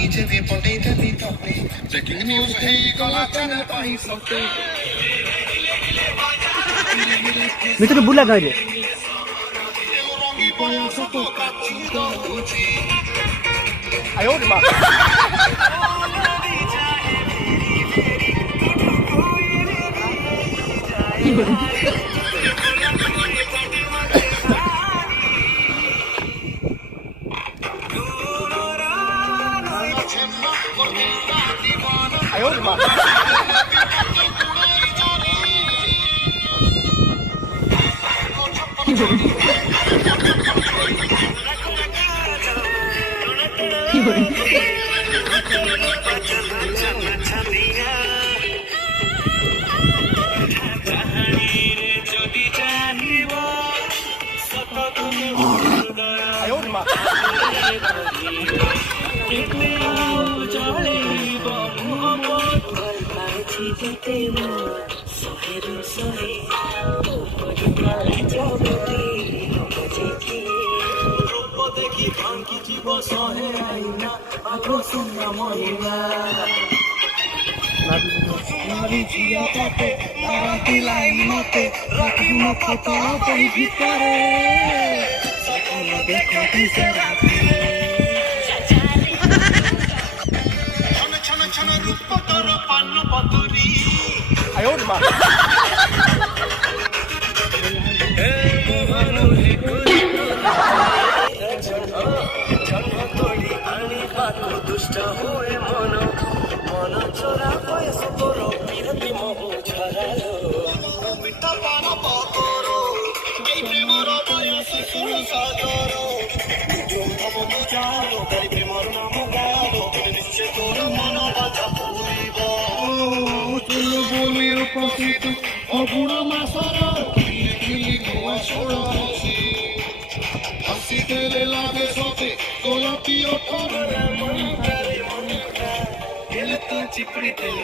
ନିଜେ ବି ପଠେଇଦେବି ତତେ ବ୍ରେକିଂ ନ୍ୟୁଜ ହେଇଗଲା ଚ୍ୟାନେଲ ପାଇଁ ସତେ ଭିତରେ ବୁଲା ଗାଁରେ ଆୟୋ ରେ ମା আয়ো রে মা আয়ো রে মা দেখি ভাঙ্কি জীব সহে আইনা আকর্ষণ মহিলা নারী ঝিয়া তাতে তারাতি লাইন মতে রাখি মত তাই ভিতরে দেখো কিসে রাখি ছন ছন ছন রূপ তোর পান্ন পতরি আয়ো রে মা দুষ্ট হয়ে মন মন চোরা বয়স তোর বিরতি মোহ ঝরালো মিঠা পান পকর এই প্রেমর বয়স সুর সাগর ভাব বুঝালো তাই প্রেমর নাম গালো নিশ্চয় তোর মন বাধা পুরিব চুল বলির পথিত অগুণ মাসর খিলি গোয়া ছোড়াছি হাসি তেলে লাগে সতে গোলাপি ওঠর মনিকা চিপড়ি তেল